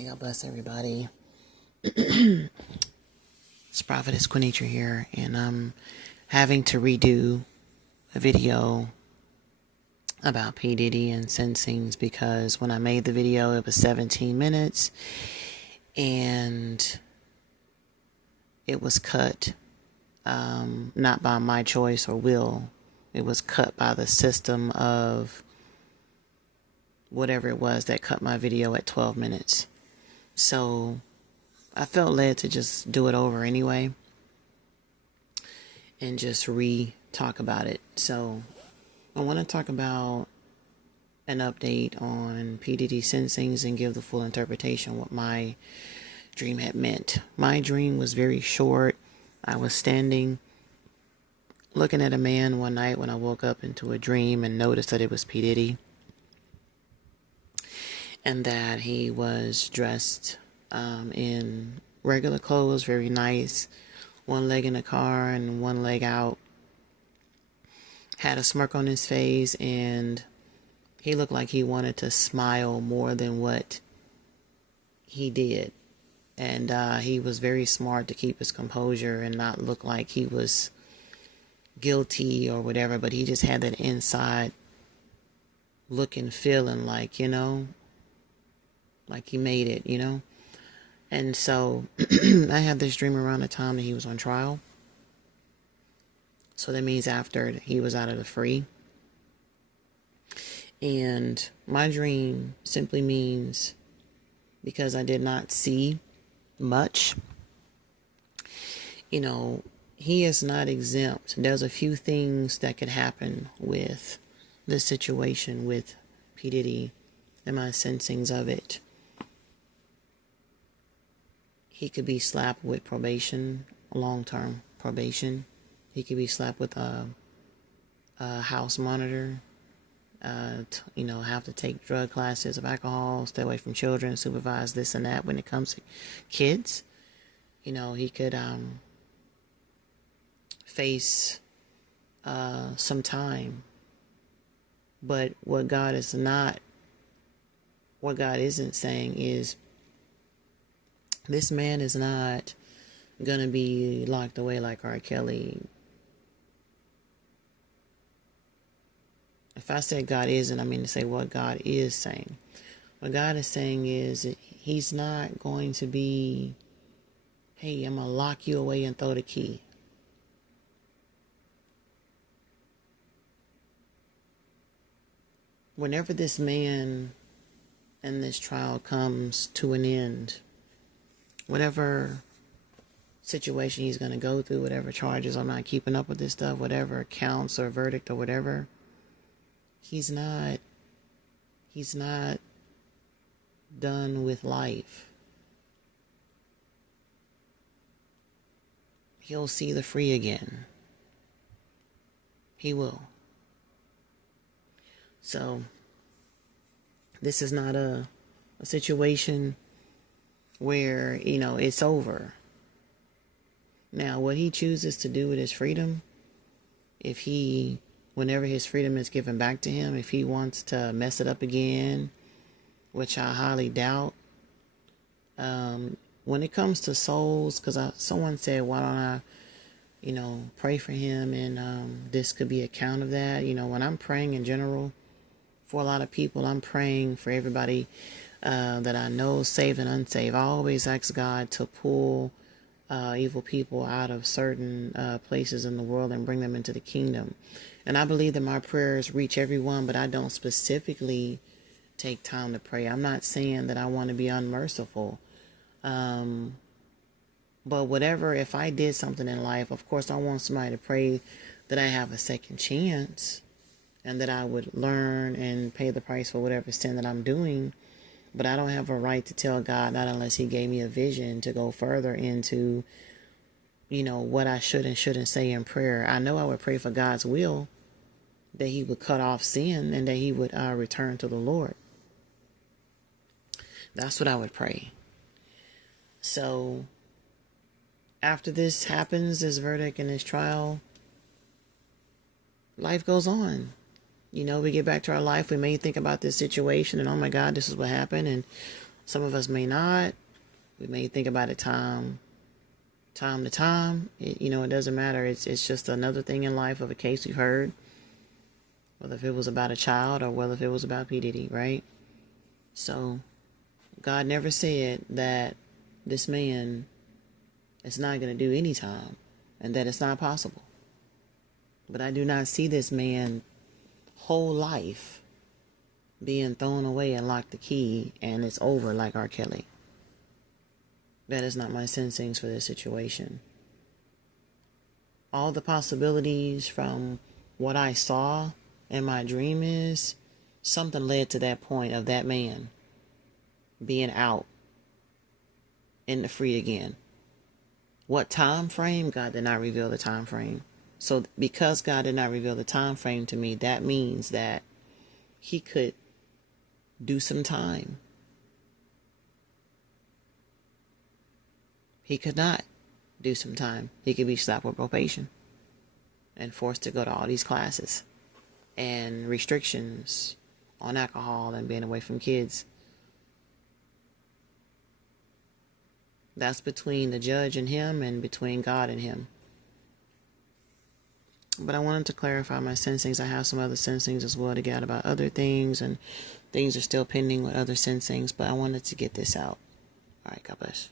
Okay, God bless everybody. It's Prophetess Quinitra here, and I'm having to redo a video about P.Diddy and sentencings because when I made the video, it was 17 minutes, and it was cut, not by my choice or will. It was cut by the system of whatever it was that cut my video at 12 minutes. So I felt led to just do it over anyway and just talk about it. So I want to talk about an update on P. Diddy sentencings and give the full interpretation what my dream had meant. My dream was very short. I was standing looking at a man one night when I woke up into a dream and noticed that it was P. Diddy and that he was dressed in regular clothes, very nice, one leg in the car and one leg out, had a smirk on his face, and he looked like he wanted to smile more than what he did. And he was very smart to keep his composure and not look like he was guilty or whatever, but he just had that inside look and feeling like, like he made it. And so I had this dream around the time that he was on trial. So that means after he was out of the free. And my dream simply means, because I did not see much, he is not exempt. There's a few things that could happen with this situation with P. Diddy and my sensings of it. He could be slapped with probation, long-term probation. He could be slapped with a house monitor, have to take drug classes of alcohol, stay away from children, supervise this and that when it comes to kids. He could face some time. But what God isn't saying is, this man is not going to be locked away like R. Kelly. If I said God isn't, I mean to say what God is saying. What God is saying is he's not going to be, hey, I'm going to lock you away and throw the key. Whenever this man and this trial comes to an end, whatever situation he's going to go through, whatever charges, I'm not keeping up with this stuff, whatever counts or verdict or whatever, he's not done with life. He'll see the free again. He will. So this is not a situation where, it's over. Now, what he chooses to do with his freedom, whenever his freedom is given back to him, if he wants to mess it up again, which I highly doubt, when it comes to souls, because someone said, why don't I, pray for him, and this could be a count of that. When I'm praying in general for a lot of people, I'm praying for everybody that I know, saved and unsaved. I always ask God to pull evil people out of certain places in the world and bring them into the kingdom. And I believe that my prayers reach everyone, but I don't specifically take time to pray. I'm not saying that I want to be unmerciful. But whatever, if I did something in life, of course I want somebody to pray that I have a second chance and that I would learn and pay the price for whatever sin that I'm doing. But I don't have a right to tell God, not unless he gave me a vision to go further into, what I should and shouldn't say in prayer. I know I would pray for God's will, that he would cut off sin and that he would return to the Lord. That's what I would pray. So after this happens, this verdict and this trial, life goes on. We get back to our life. We may think about this situation and, oh my God, this is what happened. And Some of us may not. We may think about it time to time. It doesn't matter. It's just another thing in life of a case we've heard, whether if it was about a child or whether if it was about P. Diddy, right? So God never said that this man is not going to do any time and that it's not possible. But I do not see this man's whole life being thrown away and locked the key and it's over like R. Kelly. That is not my sensings for this situation. All the possibilities from what I saw in my dream is something led to that point of that man being out in the free again. What time frame? God did not reveal the time frame. So because God did not reveal the time frame to me, that means that he could do some time. He could not do some time. He could be slapped with probation and forced to go to all these classes and restrictions on alcohol and being away from kids. That's between the judge and him and between God and him. But I wanted to clarify my sensings. I have some other sensings as well to get about other things, and things are still pending with other sensings, but I wanted to get this out. All right, God bless.